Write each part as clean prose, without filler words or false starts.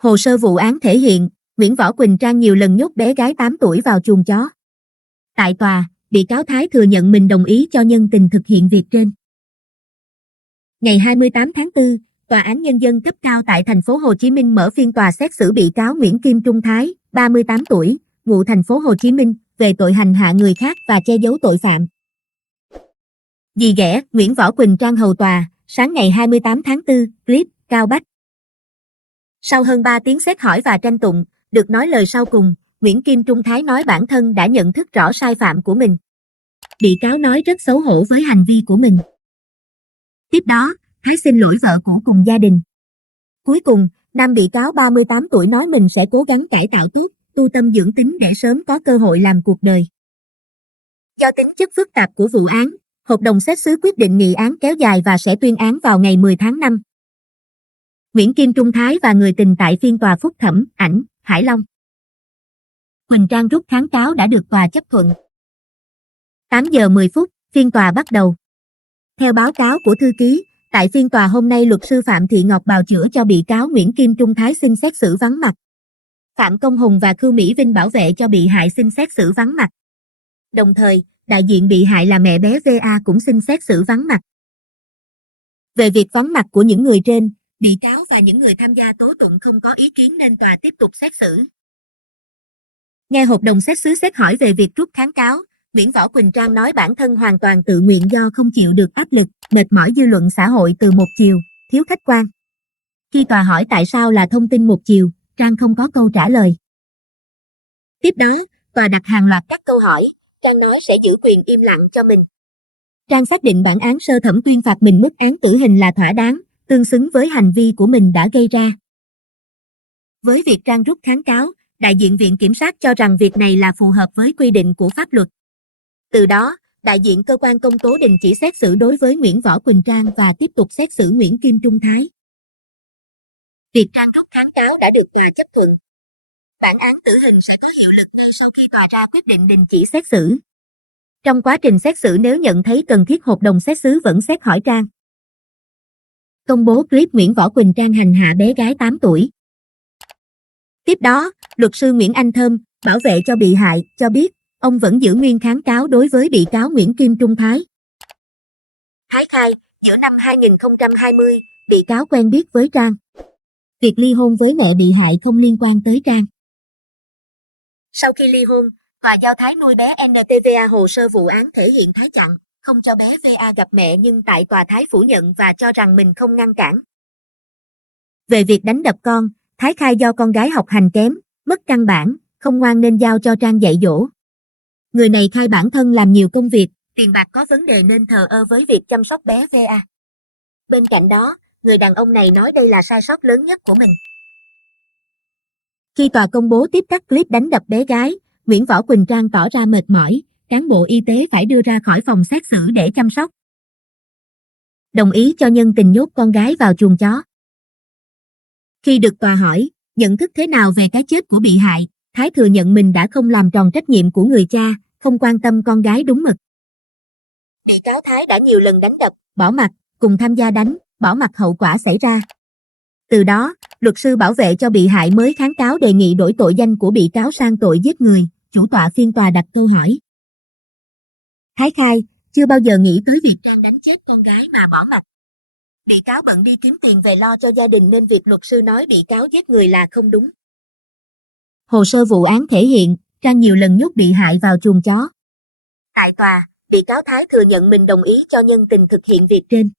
Hồ sơ vụ án thể hiện, Nguyễn Võ Quỳnh Trang nhiều lần nhốt bé gái 8 tuổi vào chuồng chó. Tại tòa, bị cáo Thái thừa nhận mình đồng ý cho nhân tình thực hiện việc trên. Ngày 28 tháng 4, Tòa án Nhân dân cấp cao tại thành phố Hồ Chí Minh mở phiên tòa xét xử bị cáo Nguyễn Kim Trung Thái, 38 tuổi, ngụ thành phố Hồ Chí Minh, về tội hành hạ người khác và che giấu tội phạm. Dì ghẻ, Nguyễn Võ Quỳnh Trang hầu tòa, sáng ngày 28 tháng 4, clip, Cao Bách. Sau hơn 3 tiếng xét hỏi và tranh tụng, được nói lời sau cùng, Nguyễn Kim Trung Thái nói bản thân đã nhận thức rõ sai phạm của mình. Bị cáo nói rất xấu hổ với hành vi của mình. Tiếp đó, Thái xin lỗi vợ cũ cùng gia đình. Cuối cùng, nam bị cáo 38 tuổi nói mình sẽ cố gắng cải tạo tốt, tu tâm dưỡng tính để sớm có cơ hội làm cuộc đời. Do tính chất phức tạp của vụ án, hội đồng xét xử quyết định nghị án kéo dài và sẽ tuyên án vào ngày 10 tháng 5. Nguyễn Kim Trung Thái và người tình tại phiên tòa phúc thẩm, ảnh, Hải Long. Quỳnh Trang rút kháng cáo đã được tòa chấp thuận. 8 giờ 10 phút, phiên tòa bắt đầu. Theo báo cáo của thư ký, tại phiên tòa hôm nay luật sư Phạm Thị Ngọc bào chữa cho bị cáo Nguyễn Kim Trung Thái xin xét xử vắng mặt. Phạm Công Hùng và Khưu Mỹ Vinh bảo vệ cho bị hại xin xét xử vắng mặt. Đồng thời, đại diện bị hại là mẹ bé VA cũng xin xét xử vắng mặt. Về việc vắng mặt của những người trên, bị cáo và những người tham gia tố tụng không có ý kiến nên tòa tiếp tục xét xử. Nghe hội đồng xét xử xét hỏi về việc rút kháng cáo, Nguyễn Võ Quỳnh Trang nói bản thân hoàn toàn tự nguyện do không chịu được áp lực, mệt mỏi dư luận xã hội từ một chiều, thiếu khách quan. Khi tòa hỏi tại sao là thông tin một chiều, Trang không có câu trả lời. Tiếp đó, tòa đặt hàng loạt các câu hỏi, Trang nói sẽ giữ quyền im lặng cho mình. Trang xác định bản án sơ thẩm tuyên phạt mình mức án tử hình là thỏa đáng, tương xứng với hành vi của mình đã gây ra. Với việc Trang rút kháng cáo, đại diện Viện Kiểm sát cho rằng việc này là phù hợp với quy định của pháp luật. Từ đó, đại diện cơ quan công tố đình chỉ xét xử đối với Nguyễn Võ Quỳnh Trang và tiếp tục xét xử Nguyễn Kim Trung Thái. Việc Trang rút kháng cáo đã được tòa chấp thuận. Bản án tử hình sẽ có hiệu lực ngay sau khi tòa ra quyết định đình chỉ xét xử. Trong quá trình xét xử nếu nhận thấy cần thiết hội đồng xét xử vẫn xét hỏi Trang. Công bố clip Nguyễn Võ Quỳnh Trang hành hạ bé gái 8 tuổi. Tiếp đó, luật sư Nguyễn Anh Thơm, bảo vệ cho bị hại, cho biết, ông vẫn giữ nguyên kháng cáo đối với bị cáo Nguyễn Kim Trung Thái. Thái khai, giữa năm 2020, bị cáo quen biết với Trang. Việc ly hôn với mẹ bị hại không liên quan tới Trang. Sau khi ly hôn, tòa giao Thái nuôi bé NTVA hồ sơ vụ án thể hiện Thái chặn, không cho bé VA gặp mẹ nhưng tại tòa Thái phủ nhận và cho rằng mình không ngăn cản. Về việc đánh đập con, Thái khai do con gái học hành kém, mất căn bản, không ngoan nên giao cho Trang dạy dỗ. Người này khai bản thân làm nhiều công việc, tiền bạc có vấn đề nên thờ ơ với việc chăm sóc bé VA. Bên cạnh đó, người đàn ông này nói đây là sai sót lớn nhất của mình. Khi tòa công bố tiếp các clip đánh đập bé gái, Nguyễn Võ Quỳnh Trang tỏ ra mệt mỏi, cán bộ y tế phải đưa ra khỏi phòng xét xử để chăm sóc. Đồng ý cho nhân tình nhốt con gái vào chuồng chó. Khi được tòa hỏi, nhận thức thế nào về cái chết của bị hại, Thái thừa nhận mình đã không làm tròn trách nhiệm của người cha, không quan tâm con gái đúng mực. Bị cáo Thái đã nhiều lần đánh đập, bỏ mặc, cùng tham gia đánh, bỏ mặc hậu quả xảy ra. Từ đó, luật sư bảo vệ cho bị hại mới kháng cáo đề nghị đổi tội danh của bị cáo sang tội giết người, chủ tọa phiên tòa đặt câu hỏi. Thái khai, chưa bao giờ nghĩ tới việc Trang đánh chết con gái mà bỏ mặc. Bị cáo bận đi kiếm tiền về lo cho gia đình nên việc luật sư nói bị cáo giết người là không đúng. Hồ sơ vụ án thể hiện, Trang nhiều lần nhốt bị hại vào chuồng chó. Tại tòa, bị cáo Thái thừa nhận mình đồng ý cho nhân tình thực hiện việc trên.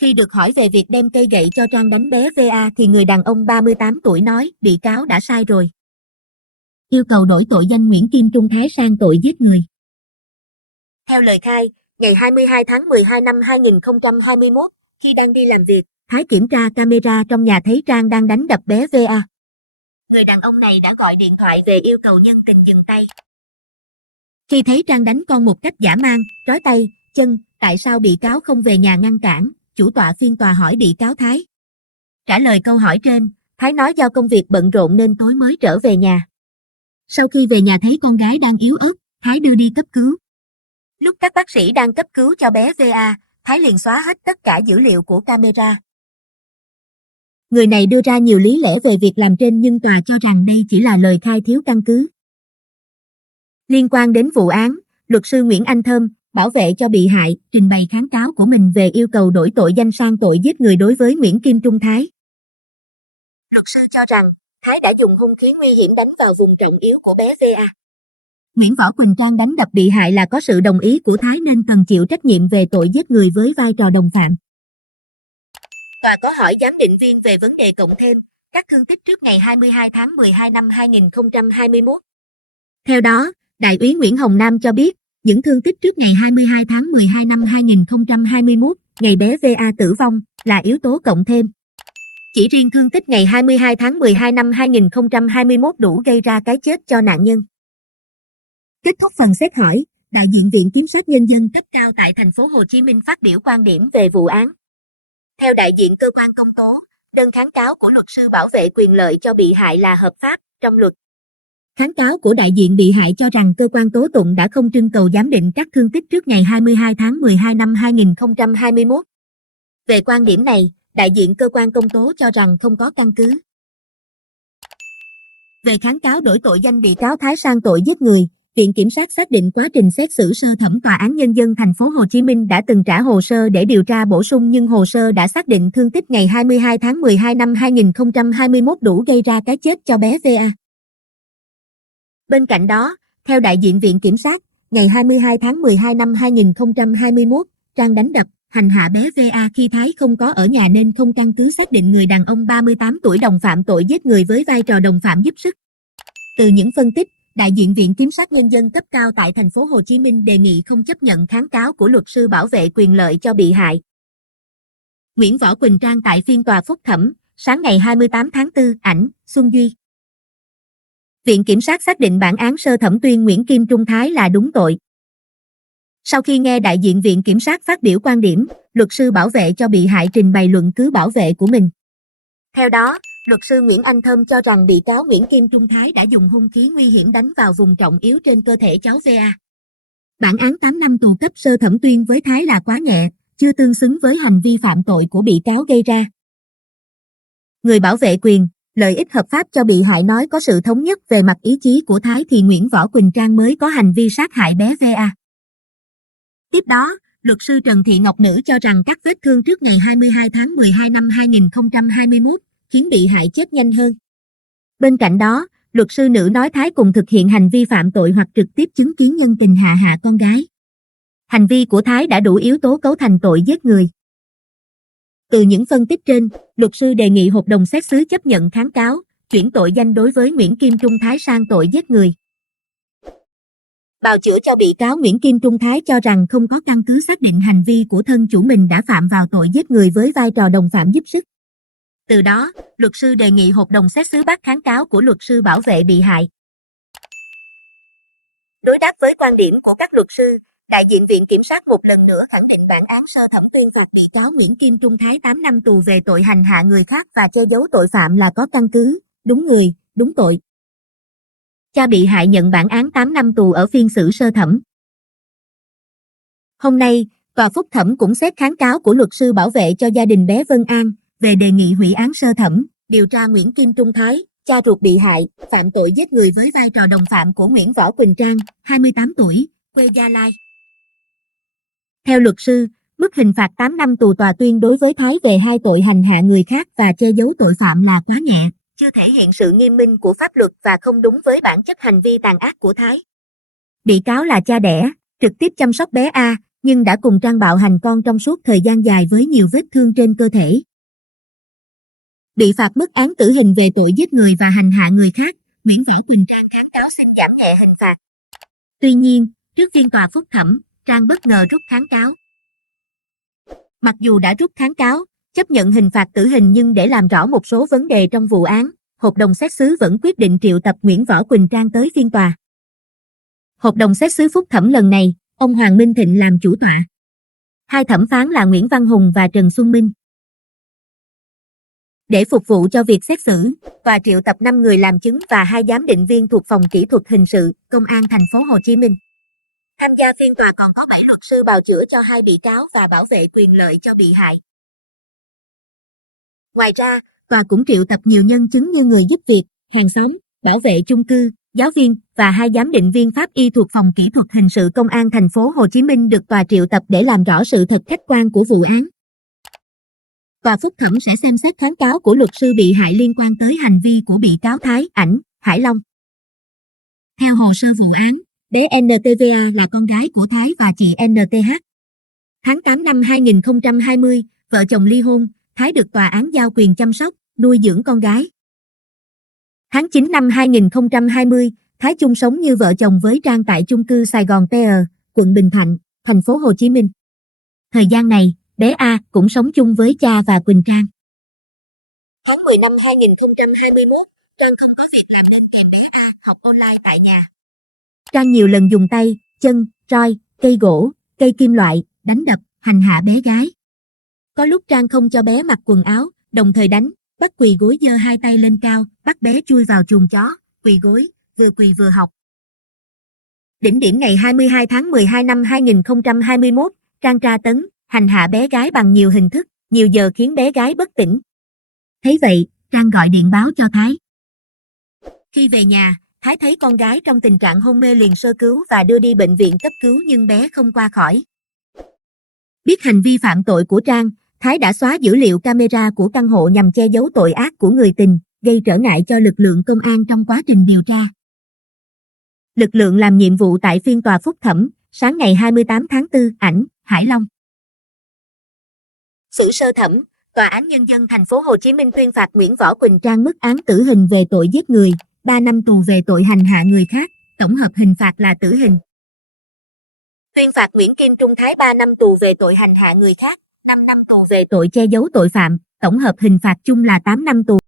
Khi được hỏi về việc đem cây gậy cho Trang đánh bé VA thì người đàn ông 38 tuổi nói bị cáo đã sai rồi. Yêu cầu đổi tội danh Nguyễn Kim Trung Thái sang tội giết người. Theo lời khai, ngày 22 tháng 12 năm 2021, khi đang đi làm việc, Thái kiểm tra camera trong nhà thấy Trang đang đánh đập bé VA. Người đàn ông này đã gọi điện thoại về yêu cầu nhân tình dừng tay. Khi thấy Trang đánh con một cách dã man, trói tay, chân, tại sao bị cáo không về nhà ngăn cản, chủ tọa phiên tòa hỏi bị cáo Thái. Trả lời câu hỏi trên, Thái nói do công việc bận rộn nên tối mới trở về nhà. Sau khi về nhà thấy con gái đang yếu ớt, Thái đưa đi cấp cứu. Lúc các bác sĩ đang cấp cứu cho bé VA, Thái liền xóa hết tất cả dữ liệu của camera. Người này đưa ra nhiều lý lẽ về việc làm trên nhưng tòa cho rằng đây chỉ là lời khai thiếu căn cứ. Liên quan đến vụ án, luật sư Nguyễn Anh Thơm, bảo vệ cho bị hại, trình bày kháng cáo của mình về yêu cầu đổi tội danh sang tội giết người đối với Nguyễn Kim Trung Thái. Luật sư cho rằng, Thái đã dùng hung khí nguy hiểm đánh vào vùng trọng yếu của bé VA. Nguyễn Võ Quỳnh Trang đánh đập bị hại là có sự đồng ý của Thái nên cần chịu trách nhiệm về tội giết người với vai trò đồng phạm. Tòa có hỏi giám định viên về vấn đề cộng thêm các thương tích trước ngày 22 tháng 12 năm 2021. Theo đó, Đại úy Nguyễn Hồng Nam cho biết, những thương tích trước ngày 22 tháng 12 năm 2021, ngày bé VA tử vong, là yếu tố cộng thêm. Chỉ riêng thương tích ngày 22 tháng 12 năm 2021 đủ gây ra cái chết cho nạn nhân. Kết thúc phần xét hỏi, đại diện Viện Kiểm sát Nhân dân cấp cao tại thành phố Hồ Chí Minh phát biểu quan điểm về vụ án. Theo đại diện cơ quan công tố, đơn kháng cáo của luật sư bảo vệ quyền lợi cho bị hại là hợp pháp trong luật. Kháng cáo của đại diện bị hại cho rằng cơ quan tố tụng đã không trưng cầu giám định các thương tích trước ngày 22 tháng 12 năm 2021. Về quan điểm này, đại diện cơ quan công tố cho rằng không có căn cứ. Về kháng cáo đổi tội danh bị cáo Thái sang tội giết người, Viện Kiểm sát xác định quá trình xét xử sơ thẩm Tòa án Nhân dân thành phố Hồ Chí Minh đã từng trả hồ sơ để điều tra bổ sung nhưng hồ sơ đã xác định thương tích ngày 22 tháng 12 năm 2021 đủ gây ra cái chết cho bé VA. Bên cạnh đó, theo đại diện Viện Kiểm sát, ngày 22 tháng 12 năm 2021, Trang đánh đập, hành hạ bé VA khi Thái không có ở nhà nên không căn cứ xác định người đàn ông 38 tuổi đồng phạm tội giết người với vai trò đồng phạm giúp sức. Từ những phân tích, đại diện Viện Kiểm sát Nhân dân cấp cao tại thành phố Hồ Chí Minh đề nghị không chấp nhận kháng cáo của luật sư bảo vệ quyền lợi cho bị hại. Nguyễn Võ Quỳnh Trang tại phiên tòa phúc thẩm, sáng ngày 28 tháng 4, ảnh, Xuân Duy. Viện Kiểm sát xác định bản án sơ thẩm tuyên Nguyễn Kim Trung Thái là đúng tội. Sau khi nghe đại diện Viện Kiểm sát phát biểu quan điểm, luật sư bảo vệ cho bị hại trình bày luận cứ bảo vệ của mình. Theo đó, luật sư Nguyễn Anh Thơm cho rằng bị cáo Nguyễn Kim Trung Thái đã dùng hung khí nguy hiểm đánh vào vùng trọng yếu trên cơ thể cháu VA. Bản án 8 năm tù cấp sơ thẩm tuyên với Thái là quá nhẹ, chưa tương xứng với hành vi phạm tội của bị cáo gây ra. Người bảo vệ quyền, lợi ích hợp pháp cho bị hại nói có sự thống nhất về mặt ý chí của Thái thì Nguyễn Võ Quỳnh Trang mới có hành vi sát hại bé VA. Tiếp đó, luật sư Trần Thị Ngọc Nữ cho rằng các vết thương trước ngày 22 tháng 12 năm 2021 khiến bị hại chết nhanh hơn. Bên cạnh đó, luật sư nữ nói Thái cùng thực hiện hành vi phạm tội hoặc trực tiếp chứng kiến nhân tình hạ con gái. Hành vi của Thái đã đủ yếu tố cấu thành tội giết người. Từ những phân tích trên, luật sư đề nghị hội đồng xét xử chấp nhận kháng cáo, chuyển tội danh đối với Nguyễn Kim Trung Thái sang tội giết người. Bào chữa cho bị cáo Nguyễn Kim Trung Thái cho rằng không có căn cứ xác định hành vi của thân chủ mình đã phạm vào tội giết người với vai trò đồng phạm giúp sức. Từ đó, luật sư đề nghị hội đồng xét xử bác kháng cáo của luật sư bảo vệ bị hại. Đối đáp với quan điểm của các luật sư, đại diện Viện Kiểm sát một lần nữa khẳng định bản án sơ thẩm tuyên phạt bị cáo Nguyễn Kim Trung Thái 8 năm tù về tội hành hạ người khác và che giấu tội phạm là có căn cứ, đúng người, đúng tội. Cha bị hại nhận bản án 8 năm tù ở phiên xử sơ thẩm. Hôm nay, tòa phúc thẩm cũng xét kháng cáo của luật sư bảo vệ cho gia đình bé Vân An về đề nghị hủy án sơ thẩm, điều tra Nguyễn Kim Trung Thái, cha ruột bị hại, phạm tội giết người với vai trò đồng phạm của Nguyễn Võ Quỳnh Trang, 28 tuổi, quê Gia Lai. Theo luật sư, mức hình phạt 8 năm tù tòa tuyên đối với Thái về hai tội hành hạ người khác và che giấu tội phạm là quá nhẹ, chưa thể hiện sự nghiêm minh của pháp luật và không đúng với bản chất hành vi tàn ác của Thái. Bị cáo là cha đẻ, trực tiếp chăm sóc bé A, nhưng đã cùng Trang bạo hành con trong suốt thời gian dài với nhiều vết thương trên cơ thể. Bị phạt mức án tử hình về tội giết người và hành hạ người khác, Nguyễn Võ Quỳnh Trang kháng cáo xin giảm nhẹ hình phạt. Tuy nhiên, trước phiên tòa phúc thẩm, Trang bất ngờ rút kháng cáo. Mặc dù đã rút kháng cáo, chấp nhận hình phạt tử hình nhưng để làm rõ một số vấn đề trong vụ án, hội đồng xét xử vẫn quyết định triệu tập Nguyễn Võ Quỳnh Trang tới phiên tòa. Hội đồng xét xử phúc thẩm lần này, ông Hoàng Minh Thịnh làm chủ tọa. Hai thẩm phán là Nguyễn Văn Hùng và Trần Xuân Minh. Để phục vụ cho việc xét xử, tòa triệu tập 5 người làm chứng và 2 giám định viên thuộc Phòng Kỹ thuật Hình sự, Công an thành phố Hồ Chí Minh. Tham gia phiên tòa còn có 7 luật sư bào chữa cho 2 bị cáo và bảo vệ quyền lợi cho bị hại. Ngoài ra, tòa Tòa cũng triệu tập nhiều nhân chứng như người giúp việc, hàng xóm, bảo vệ chung cư, giáo viên và 2 giám định viên pháp y thuộc Phòng Kỹ thuật Hình sự Công an thành phố Hồ Chí Minh được tòa triệu tập để làm rõ sự thật khách quan của vụ án. Tòa phúc thẩm sẽ xem xét kháng cáo của luật sư bị hại liên quan tới hành vi của bị cáo Thái, Ảnh, Hải Long. Theo hồ sơ vụ án, bé NTVA là con gái của Thái và chị NTH. Tháng 8 năm 2020, vợ chồng ly hôn, Thái được tòa án giao quyền chăm sóc, nuôi dưỡng con gái. Tháng 9 năm 2020, Thái chung sống như vợ chồng với Trang tại chung cư Sài Gòn PR, quận Bình Thạnh, thành phố Hồ Chí Minh. Thời gian này, bé A cũng sống chung với cha và Quỳnh Trang. Tháng 10 năm 2021, Trang không có việc làm nên kèm bé A học online tại nhà. Trang nhiều lần dùng tay, chân, roi, cây gỗ, cây kim loại, đánh đập, hành hạ bé gái. Có lúc Trang không cho bé mặc quần áo, đồng thời đánh, bắt quỳ gối giơ 2 tay lên cao, bắt bé chui vào chuồng chó, quỳ gối, vừa quỳ vừa học. Đỉnh điểm ngày 22 tháng 12 năm 2021, Trang tra tấn, hành hạ bé gái bằng nhiều hình thức, nhiều giờ khiến bé gái bất tỉnh. Thấy vậy, Trang gọi điện báo cho Thái. Khi về nhà, Thái thấy con gái trong tình trạng hôn mê liền sơ cứu và đưa đi bệnh viện cấp cứu nhưng bé không qua khỏi. Biết hành vi phạm tội của Trang, Thái đã xóa dữ liệu camera của căn hộ nhằm che giấu tội ác của người tình, gây trở ngại cho lực lượng công an trong quá trình điều tra. Lực lượng làm nhiệm vụ tại phiên tòa phúc thẩm, sáng ngày 28 tháng 4, Ảnh, Hải Long. Xử sơ thẩm, Tòa án Nhân dân thành phố Hồ Chí Minh tuyên phạt Nguyễn Võ Quỳnh Trang mức án tử hình về tội giết người, 3 năm tù về tội hành hạ người khác, tổng hợp hình phạt là tử hình. Tuyên phạt Nguyễn Kim Trung Thái 3 năm tù về tội hành hạ người khác, 5 năm tù về tội che giấu tội phạm, tổng hợp hình phạt chung là 8 năm tù.